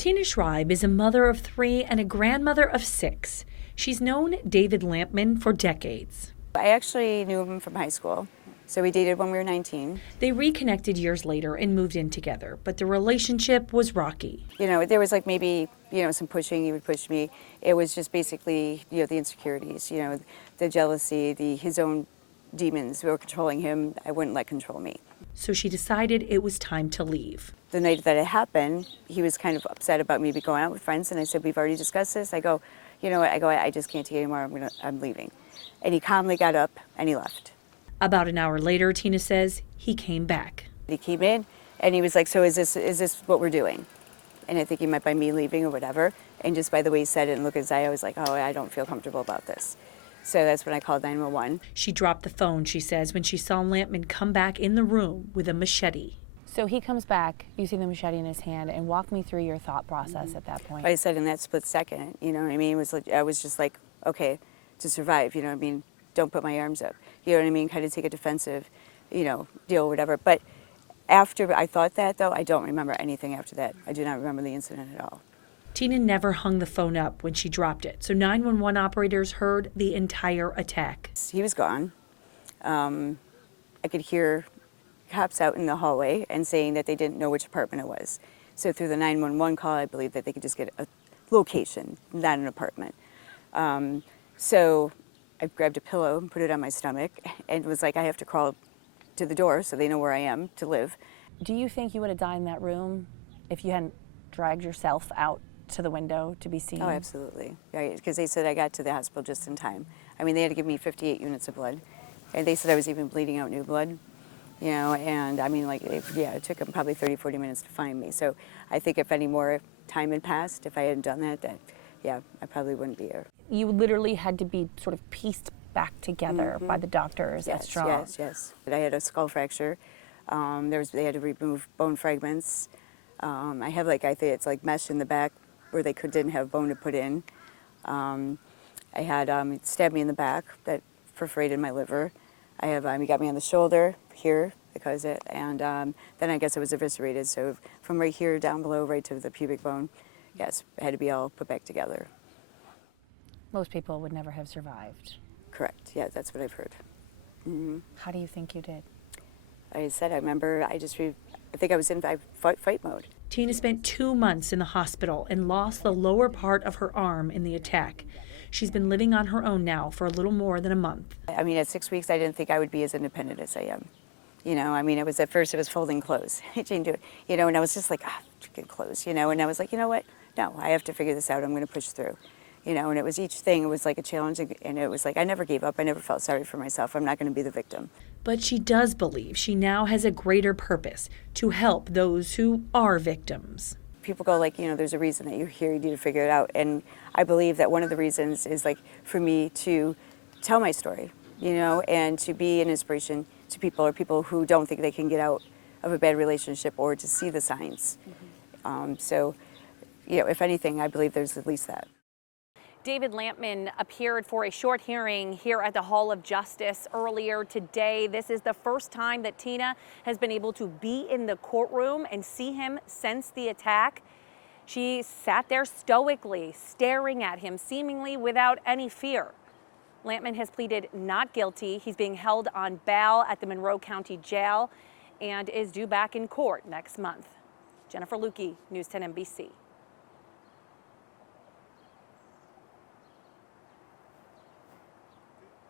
Tina Schreib is a mother of 3 and a grandmother of 6. She's known David Lampman for decades. I actually knew him from high school, so we dated when we were 19. They reconnected years later and moved in together, but the relationship was rocky. There was like maybe, some pushing, he would push me. It was just basically, the insecurities, the jealousy, his own demons were controlling him. I wouldn't let control me. So she decided it was time to leave. The night that it happened, he was kind of upset about me going out with friends, and I said, we've already discussed this. I go, you know what, I just can't take it anymore, I'm leaving. And he calmly got up and he left. About an hour later, Tina says, he came back. He came in and he was like, so is this what we're doing? And I think he meant by me leaving or whatever. And just by the way he said it and look at his eye, I was like, oh, I don't feel comfortable about this. So that's when I called 911. She dropped the phone, she says, when she saw Lampman come back in the room with a machete. So he comes back, you see the machete in his hand, and walk me through your thought process at that point. I said in that split second, you know what I mean? I was just like, okay, to survive, you know what I mean? Don't put my arms up, you know what I mean? Kind of take a defensive, deal, whatever. But after I thought that, though, I don't remember anything after that. I do not remember the incident at all. Tina never hung the phone up when she dropped it, so 911 operators heard the entire attack. He was gone. I could hear cops out in the hallway and saying that they didn't know which apartment it was. So through the 911 call, I believe that they could just get a location, not an apartment. So I grabbed a pillow and put it on my stomach and was like, I have to crawl to the door so they know where I am to live. Do you think you would have died in that room if you hadn't dragged yourself out to the window to be seen? Oh, absolutely. Right, because they said I got to the hospital just in time. I mean, they had to give me 58 units of blood. And they said I was even bleeding out new blood, and I mean, it took them probably 30, 40 minutes to find me. So I think if any more time had passed, if I hadn't done that, then yeah, I probably wouldn't be here. You literally had to be sort of pieced back together by the doctors at Strong. Yes. But I had a skull fracture. They had to remove bone fragments. I have I think it's like mesh in the back where they didn't have bone to put in. I had it stabbed me in the back that perforated my liver. I have he got me on the shoulder here because it, and then I guess it was eviscerated. So from right here down below, right to the pubic bone, yes, it had to be all put back together. Most people would never have survived. Correct. Yeah, that's what I've heard. Mm-hmm. How do you think you did? I said I remember. I think I was in fight mode. Tina spent 2 months in the hospital and lost the lower part of her arm in the attack. She's been living on her own now for a little more than a month. I mean, at 6 weeks, I didn't think I would be as independent as I am. I mean, at first it was folding clothes. I didn't do it, and I was just like, freaking clothes, and I was like, you know what? No, I have to figure this out. I'm going to push through, and it was each thing. It was like a challenge, and it was like I never gave up. I never felt sorry for myself. I'm not going to be the victim. But she does believe she now has a greater purpose to help those who are victims. People go there's a reason that you're here, you need to figure it out. And I believe that one of the reasons is for me to tell my story, and to be an inspiration to people or people who don't think they can get out of a bad relationship or to see the signs. So, if anything, I believe there's at least that. David Lampman appeared for a short hearing here at the Hall of Justice earlier today. This is the first time that Tina has been able to be in the courtroom and see him since the attack. She sat there stoically, staring at him, seemingly without any fear. Lampman has pleaded not guilty. He's being held on bail at the Monroe County Jail and is due back in court next month. Jennifer Lukey, News 10 NBC.